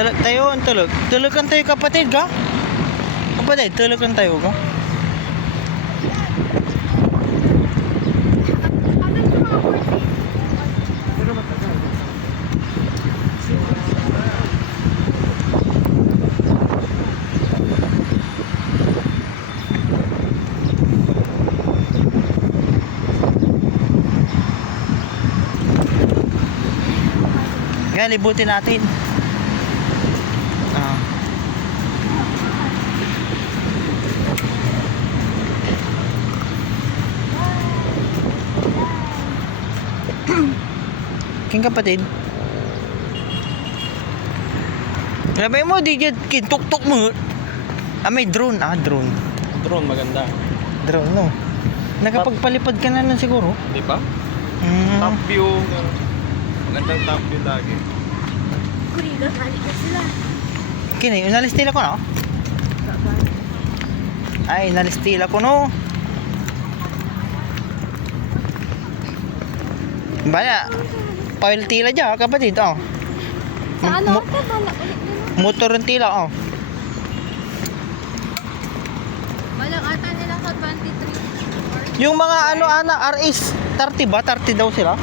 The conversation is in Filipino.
Tayo ang tulog. Tulog kan tayo kapatid ka? Kapatid, tulog kan tayo ka? Kaya libutin natin. Ah. King kapatid. Grabe mo, di dyan kintuktok mo. May drone. Drone. Drone maganda. Drone, no? Nakapagpalipad ka na lang siguro. Di ba? Mm. Top view. Magandang top view lagi. Kuriga, kali ka sila. Kini, inalistila ko, no? Ay, inalistila ko, no? Baya, pail tila dyan, kapatid, oh. Sa ano? Bala ulit nila. Motor ang tila, oh. Balang ata nila sa 23. Yung mga ano, RS, 30 ba? 30 daw sila?